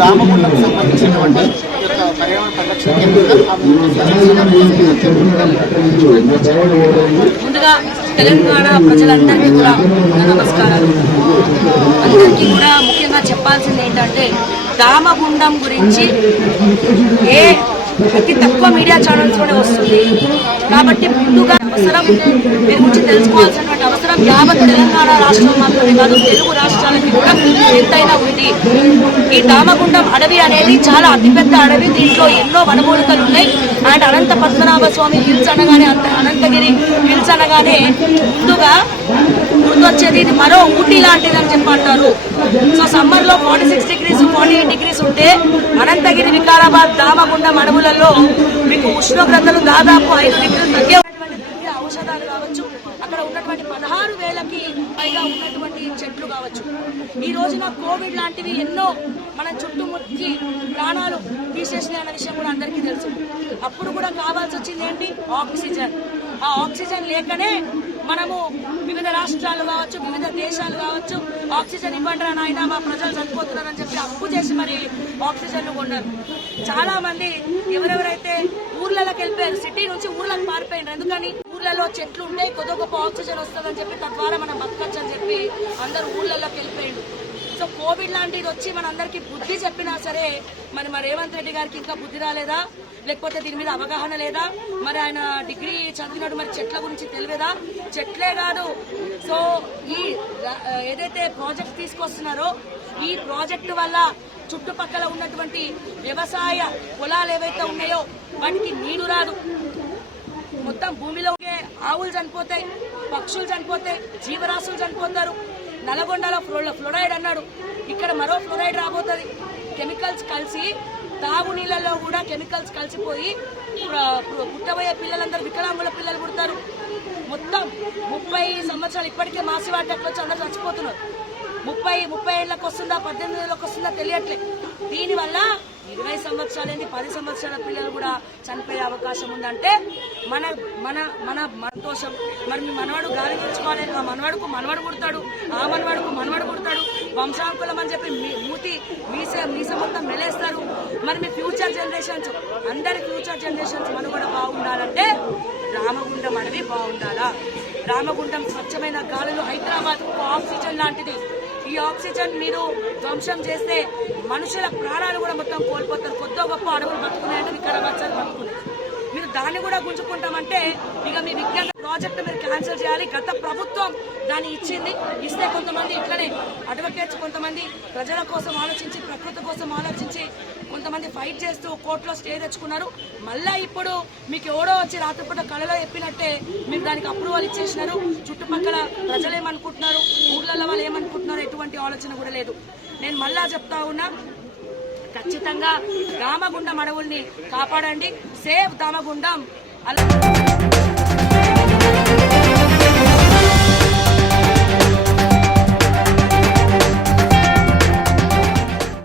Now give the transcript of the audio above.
రామగుండం సంబంధించినటువంటి పర్యావరణ పరిరక్షణ ముందుగా తెలంగాణ ప్రజలందరికీ కూడా నమస్కారాలు. అందరికీ కూడా ముఖ్యంగా చెప్పాల్సింది ఏంటంటే రామగుండం గురించి అతి తక్కువ మీడియా ఛానల్స్ లోనే వస్తుంది కాబట్టి ముందుగా అవసరం దీని గురించి తెలుసుకోవాల్సినటువంటి అవసరం యావత్ తెలంగాణ రాష్ట్రం మాత్రమే కాదు తెలుగు రాష్ట్రాలకి కూడా ఎంతైనా ఉంది. ఈ రామగుండం అడవి అనేది చాలా అతిపెద్ద అడవి. దీంట్లో ఎన్నో వనమూలికలు ఉన్నాయి. అండ్ అనంత పద్మనాభ స్వామి హిల్స్ అనగానే అనంతగిరి హిల్స్ అనగానే ముందుగా గుర్తొచ్చేది ఇది మరో ఊటీ లాంటిది అని చెప్పి అంటారు. సో సమ్మర్ లో 46 degrees 48 degrees ఉంటే అనంతగిరి వికారాబాద్ రామగుండం అడవులలో మీకు ఉష్ణోగ్రతలు దాదాపు 5 degrees తగ్గే ఔషధాలు కావచ్చు, అక్కడ ఉన్నటువంటి 16,000కి పైగా ఉన్నటువంటి చెట్లు కావచ్చు. ఈ రోజున కోవిడ్ లాంటివి ఎన్నో మన చుట్టుముట్టి ప్రాణాలు తీసేసినాయి అన్న విషయం కూడా అందరికీ తెలుసు. అప్పుడు కూడా కావాల్సి వచ్చింది ఏంటి? ఆక్సిజన్. ఆ ఆక్సిజన్ లేకనే మనము వివిధ రాష్ట్రాలు కావచ్చు, వివిధ దేశాలు కావచ్చు, ఆక్సిజన్ ఇవ్వండి నాయన మా ప్రజలు చనిపోతున్నారని చెప్పి అప్పు చేసి మరి ఆక్సిజన్ కొన్నారు. చాలా మంది ఎవరెవరైతే ఊర్లలోకి వెళ్ళిపోయారు, సిటీ నుంచి ఊర్లకు పారిపోయినారు. ఎందుకని? ఊర్లలో చెట్లు ఉంటాయి, కొద్ది గొప్ప ఆక్సిజన్ వస్తుందని చెప్పి తద్వారా మనం బతకచ్చు అని చెప్పి అందరూ ఊర్లలోకి వెళ్ళిపోయిండు. సో కోవిడ్ లాంటిది వచ్చి మనందరికీ బుద్ధి చెప్పినా సరే మరి రేవంత్ రెడ్డి గారికి ఇంకా బుద్ధి రాలేదా, లేకపోతే దీని మీద అవగాహన లేదా, మరి ఆయన డిగ్రీ చదివినాడు మరి చెట్ల గురించి తెలియదా? చెట్లే కాదు, సో ఈ ఏదైతే ప్రాజెక్ట్ తీసుకొస్తున్నారో ఈ ప్రాజెక్టు వల్ల చుట్టుపక్కల ఉన్నటువంటి వ్యవసాయ పొలాలు ఏవైతే ఉన్నాయో వాటికి నీరు రాదు. మొత్తం భూమిలో ఆవులు చనిపోతాయి, పక్షులు చనిపోతాయి, జీవరాశులు చనిపోతారు. నల్గొండలో ఫ్లోరైడ్ అన్నాడు, ఇక్కడ మరో ఫ్లోరైడ్ రాబోతుంది. కెమికల్స్ కలిసి తాగునీళ్ళలో కూడా కెమికల్స్ కలిసిపోయి పుట్టబోయే పిల్లలందరూ వికలాంగుల పిల్లలు పుడతారు. మొత్తం 30 సంవత్సరాలు ఇప్పటికే మాసివాటి వచ్చి అందరూ చచ్చిపోతున్నారు. 30 ఏళ్ళకి వస్తుందా 18 ఏళ్ళకి వస్తుందా తెలియట్లే. దీనివల్ల 20 సంవత్సరాలేంది 10 సంవత్సరాల పిల్లలు కూడా చనిపోయే అవకాశం ఉందంటే మన మన మన సంతోషం. మరి మీ మనవాడు గాలి తెచ్చుకోవాలి, ఆ మనవాడుకు మనవాడు పుడతాడు, ఆ మనవాడుకు మనవాడు పుడతాడు, వంశాంకులం అని చెప్పి మీస మొత్తం మెలేస్తారు. మరి మీ ఫ్యూచర్ జనరేషన్స్ అందరి ఫ్యూచర్ జనరేషన్స్ మనుగడ బాగుండాలంటే రామగుండం అడవి బాగుండాలా. రామగుండం స్వచ్ఛమైన గాలులు హైదరాబాద్ ఆక్సిజన్ లాంటిది. ఈ ఆక్సిజన్ మీరు ధ్వంసం చేస్తే మనుషుల ప్రాణాలు కూడా మొత్తం కోల్పోతారు. కొద్ది గొప్ప అడవులు బతుకున్నాయంటే వికారాబాద్ బతుకున్నాయి. మీరు దాన్ని కూడా గుంజుకుంటామంటే ఇక మీ విజ్ఞాన ప్రాజెక్టు మీరు క్యాన్సిల్ చేయాలి. గత ప్రభుత్వం దాన్ని ఇస్తే కొంతమంది ఇట్లనే అడ్వకేట్స్ కొంతమంది ప్రజల కోసం ఆలోచించి ప్రకృతి కోసం ఆలోచించి కొంతమంది ఫైట్ చేస్తూ కోర్టులో స్టే తెచ్చుకున్నారు. మళ్ళా ఇప్పుడు మీకు ఎవడో వచ్చి రాత్రిపూట కళలో చెప్పినట్టే మీరు దానికి అప్రూవల్ ఇచ్చేసినారు. చుట్టుపక్కల ప్రజలు ఏమనుకుంటున్నారు, ఊర్లలో వాళ్ళు ఏమనుకుంటున్నారు, ఎటువంటి ఆలోచన కూడా లేదు. నేను మళ్ళా చెప్తా ఉన్నా, ఖచ్చితంగా రామగుండం అడవుల్ని కాపాడండి. సేవ్ రామగుండం. అలా